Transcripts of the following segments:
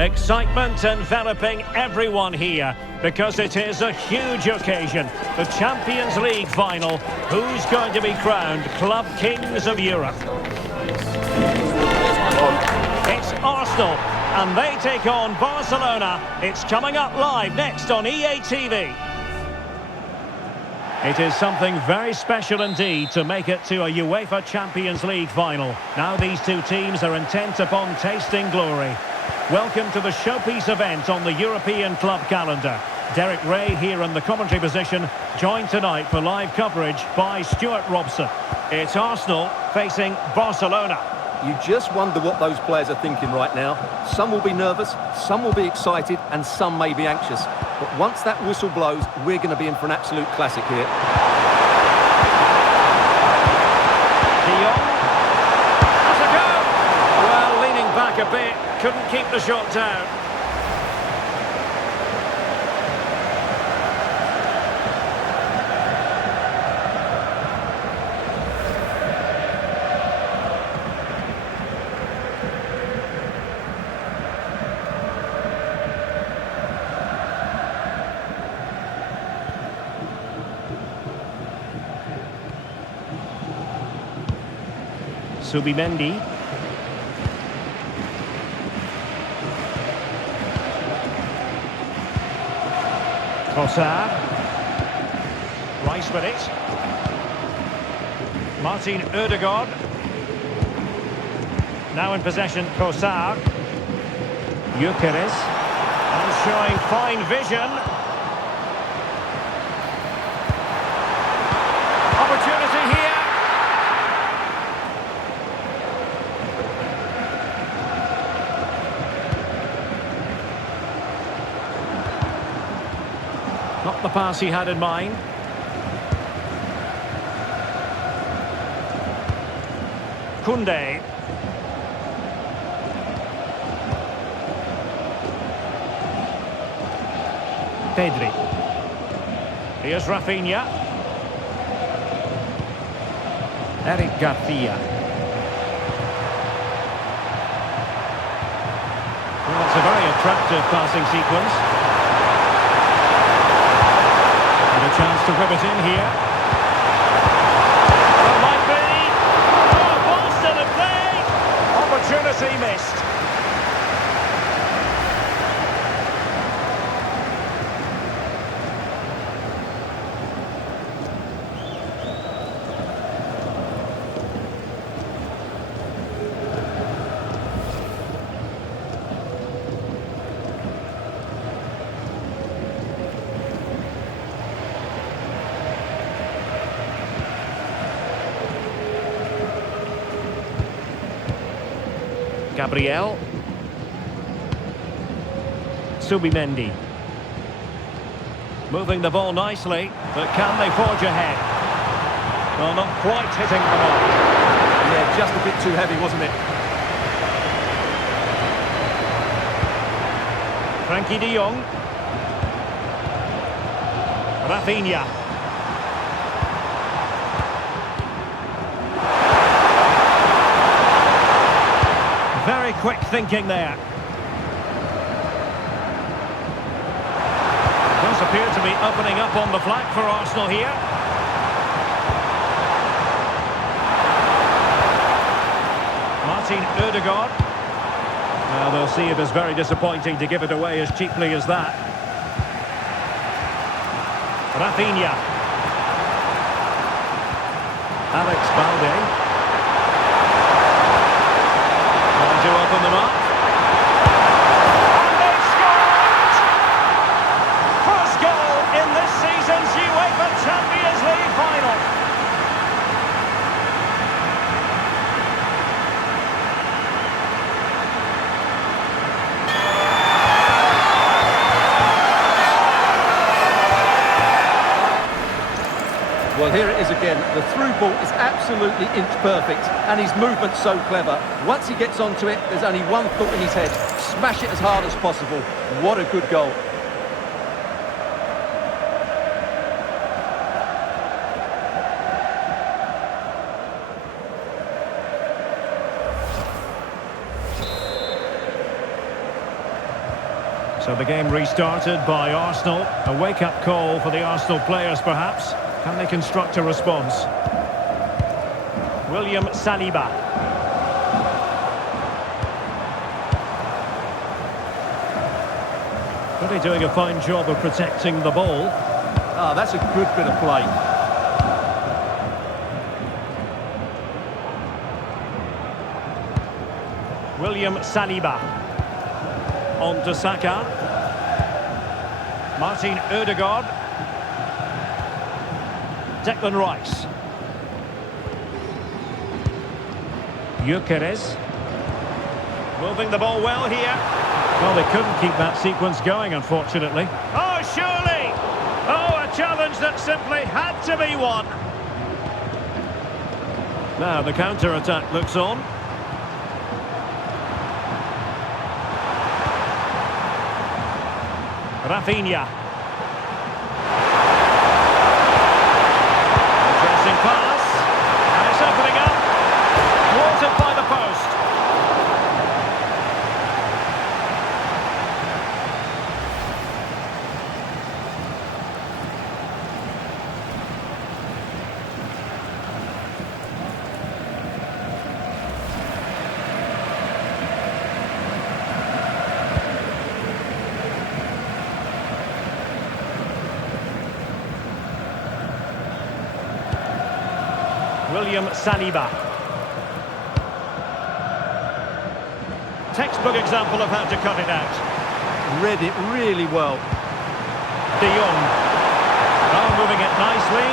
Excitement enveloping everyone here because it is a huge occasion. The Champions League final. Who's going to be crowned Club Kings of Europe? It's Arsenal, and they take on Barcelona. It's coming up live next on EA TV. It is something very special indeed to make it to a UEFA Champions League final. Now these two teams are intent upon tasting glory. Welcome to the showpiece event on the European club calendar. Derek Ray here in the commentary position, joined tonight for live coverage by Stuart Robson. It's Arsenal facing Barcelona. You just wonder what those players are thinking right now. Some will be nervous, some will be excited, and some may be anxious. But once that whistle blows, we're going to be in for an absolute classic here. De Jong. Has a go! Well, leaning back a bit, couldn't keep the shot down. Subimendi. Trossard. Rice with it. Martin Ødegaard. Now in possession, Trossard. Gyökeres. And showing fine vision. Opportunity here. Not the pass he had in mind. Koundé. Pedri. Here's Rafinha. Eric Garcia. Well, it's a very attractive passing sequence. A chance to whip it in here. It might be. Oh, Boston have played. Opportunity missed. Gabriel. Subimendi. Moving the ball nicely, but can they forge ahead? Well, not quite hitting the mark. Yeah, just a bit too heavy, wasn't it? Frankie de Jong. Rafinha. Very quick thinking there. Does appear to be opening up on the flank for Arsenal here. Martin Ødegaard. Now they'll see it as very disappointing to give it away as cheaply as that. Rafinha. Alex Balde. To open them up. And they've scored! First goal in this season's UEFA Champions League final. Well, here it is again. The through ball is absolutely inch perfect, and his movement's so clever. Once he gets onto it, there's only one thought in his head: smash it as hard as possible. What a good goal. So the game restarted by Arsenal. A wake-up call for the Arsenal players, perhaps. Can they construct a response? William Saliba. Really doing a fine job of protecting the ball. Ah, that's a good bit of play. William Saliba. On to Saka. Martin Ødegaard. Declan Rice. Gyökeres. Moving the ball well here. Well, they couldn't keep that sequence going, unfortunately. Oh, surely! Oh, a challenge that simply had to be won. Now the counter-attack looks on. Rafinha. Pressing pass. And it's opening up. Thwarted by the post. William Saliba. Textbook example of how to cut it out. Read it really well. De Jong. Oh, moving it nicely.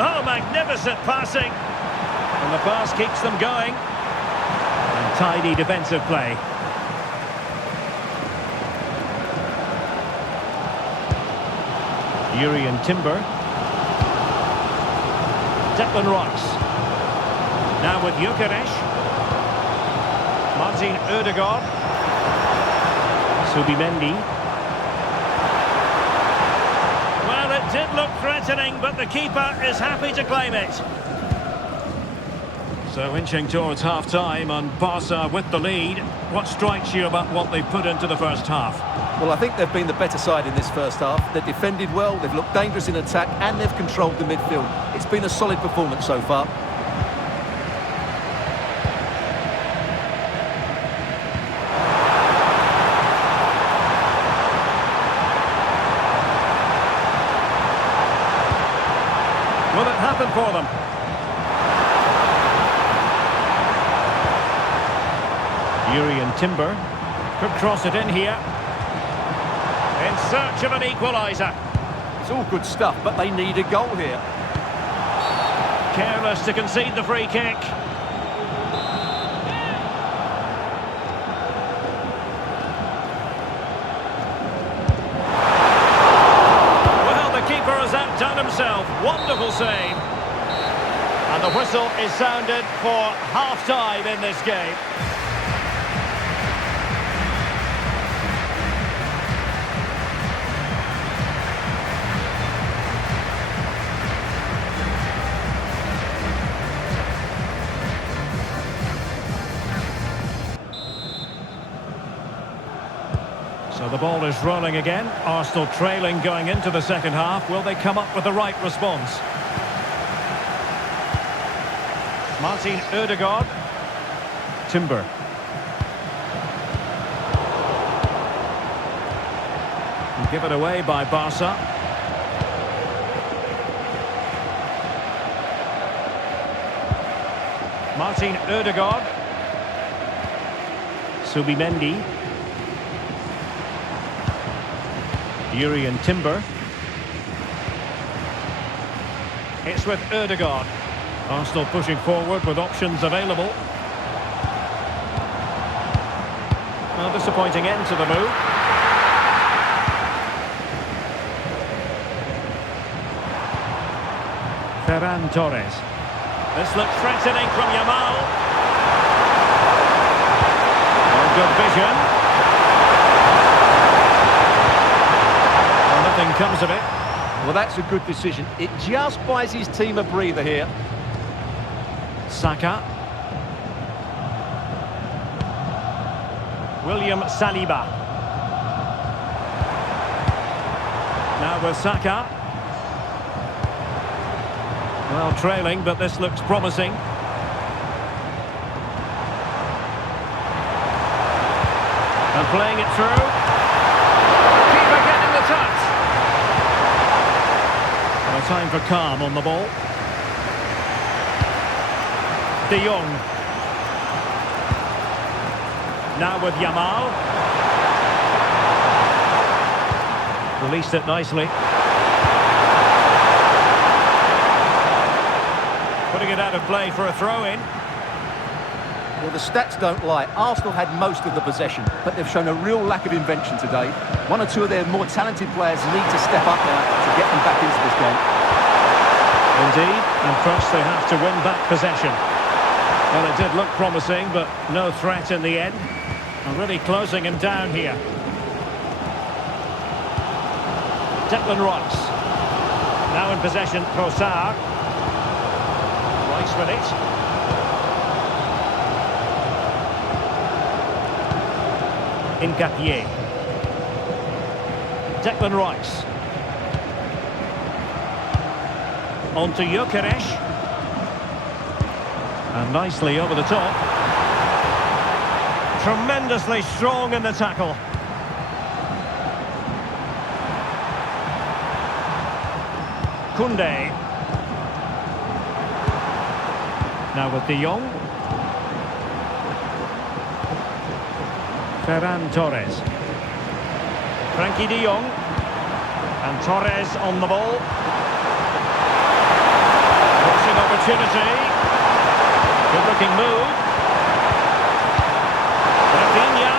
Oh, magnificent passing. And the pass keeps them going. And tidy defensive play. Jurrien Timber. Declan Rice. Now with Gyökeres. Martin Ødegaard. Subimendi. Well, it did look threatening, but the keeper is happy to claim it. So inching towards half-time and Barca with the lead. What strikes you about what they put into the first half? Well, I think they've been the better side in this first half. They've defended well, they've looked dangerous in attack, and they've controlled the midfield. It's been a solid performance so far. Will it happen for them? Jurrien Timber could cross it in here. In search of an equaliser. It's all good stuff, but they need a goal here. Careless to concede the free kick. Well, the keeper has outdone himself. Wonderful save. And the whistle is sounded for half-time in this game. So the ball is rolling again. Arsenal trailing going into the second half. Will they come up with the right response? Martin Ødegaard. Timber. Give it away by Barca. Martin Ødegaard. Subimendi. Jurrien Timber. It's with Ødegaard. Arsenal pushing forward with options available. A disappointing end to the move. Ferran Torres. This looks threatening from Yamal. Oh, good vision. Well, nothing comes of it. Well, that's a good decision. It just buys his team a breather here. Saka. William Saliba. Now with Saka. Well, trailing, but this looks promising. And playing it through. Keeper getting the touch. Well, time for calm on the ball. De Jong. Now with Yamal. Released it nicely. Putting it out of play for a throw-in. Well, the stats don't lie. Arsenal had most of the possession, but they've shown a real lack of invention today. One or two of their more talented players need to step up now to get them back into this game. Indeed, and first they have to win back possession. Well, it did look promising, but no threat in the end. And really closing him down here. Declan Rice. Now in possession, Trossard. Rice with it. Nketiah. Declan Rice. On to Gyökeres. And nicely over the top. Tremendously strong in the tackle. Koundé. Now with De Jong. Ferran Torres. Frankie De Jong. And Torres on the ball. Crossing opportunity. Good looking move. Rafinha.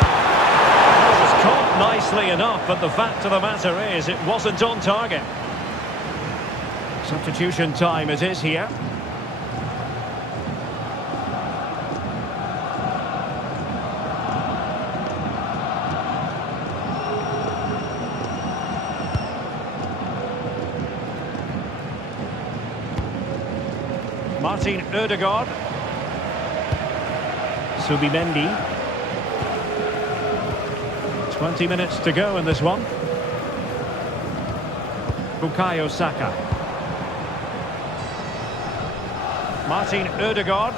It was caught nicely enough, but the fact of the matter is it wasn't on target. Substitution time it is here. Martin Ødegaard. Subimendi. 20 minutes to go in this one. Bukayo Saka. Martin Ødegaard.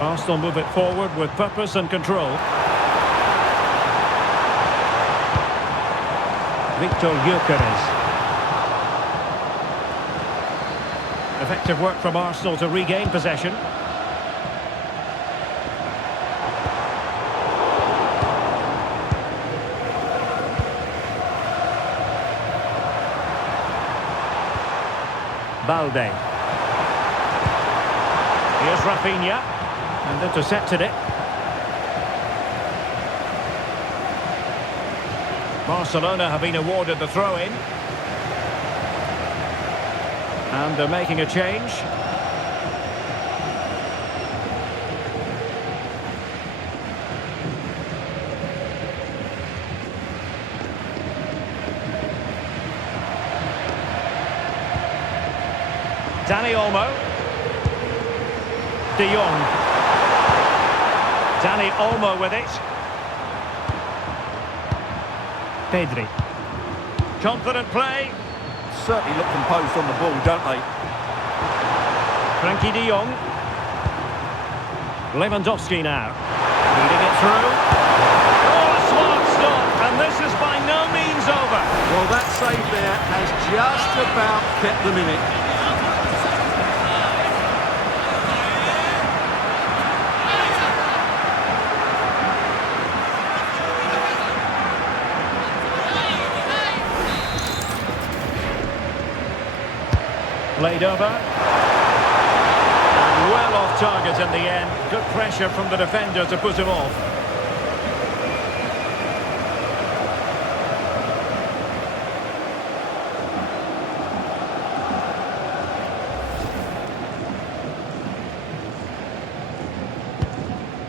Arsenal move it forward with purpose and control. Victor Gyökeres. Effective work from Arsenal to regain possession. Balde. Here's Rafinha. And intercepted it. Barcelona have been awarded the throw-in. And they're making a change. Dani Olmo. De Jong. Dani Olmo with it. Pedri. Confident play. Certainly look composed on the ball, don't they? Frankie de Jong. Lewandowski now. Leading it through. Oh, a smart stop, and this is by no means over. Well, that save there has just about kept them in it. Played over. And well off target in the end. Good pressure from the defender to put him off.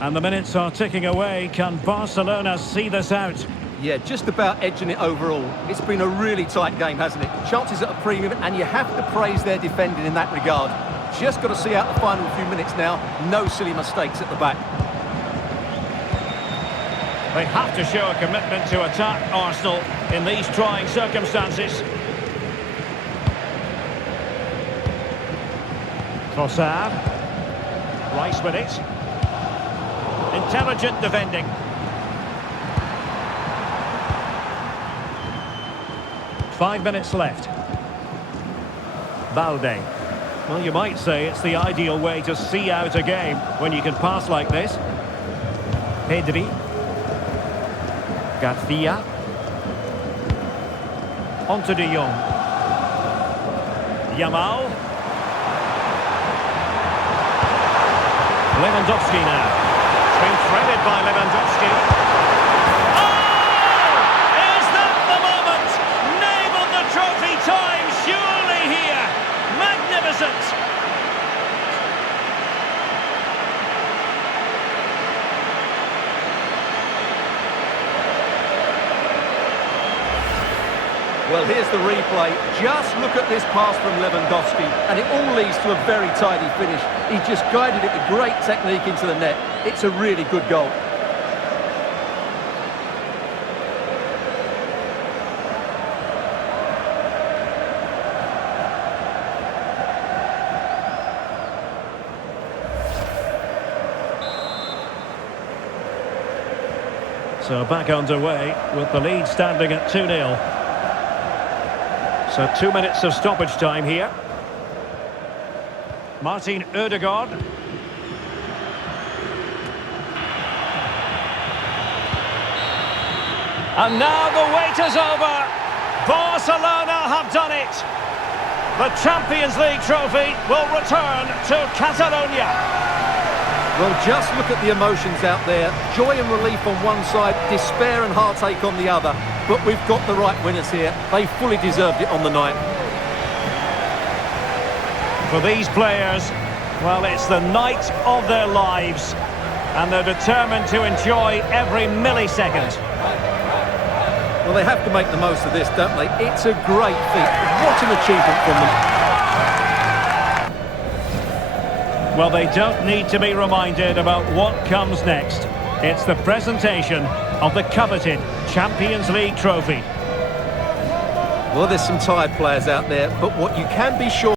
And the minutes are ticking away. Can Barcelona see this out? Yeah, just about edging it overall. It's been a really tight game, hasn't it? Chances at a premium, and you have to praise their defending in that regard. Just got to see out the final few minutes now. No silly mistakes at the back. They have to show a commitment to attack Arsenal in these trying circumstances. Trossard. Rice with it. Intelligent defending. Five minutes left. Balde. Well, you might say it's the ideal way to see out a game when you can pass like this. Pedri. Garcia. Onto de Jong. Yamal. Lewandowski now. It's been threaded by Lewandowski. Oh! Is that the moment? Nailed the trophy time, surely here. Magnificent. Well, here's the replay. Just look at this pass from Lewandowski, and it all leads to a very tidy finish. He just guided it with great technique into the net. It's a really good goal. So back underway with the lead standing at 2-0. So 2 minutes of stoppage time here. Martin Ødegaard. And now the wait is over. Barcelona have done it. The Champions League trophy will return to Catalonia. Well, just look at the emotions out there. Joy and relief on one side, despair and heartache on the other. But we've got the right winners here. They fully deserved it on the night. For these players, well, it's the night of their lives. And they're determined to enjoy every millisecond. Well, they have to make the most of this, don't they? It's a great feat. What an achievement from them. Well, they don't need to be reminded about what comes next. It's the presentation of the coveted Champions League trophy. Well, there's some tired players out there, but what you can be sure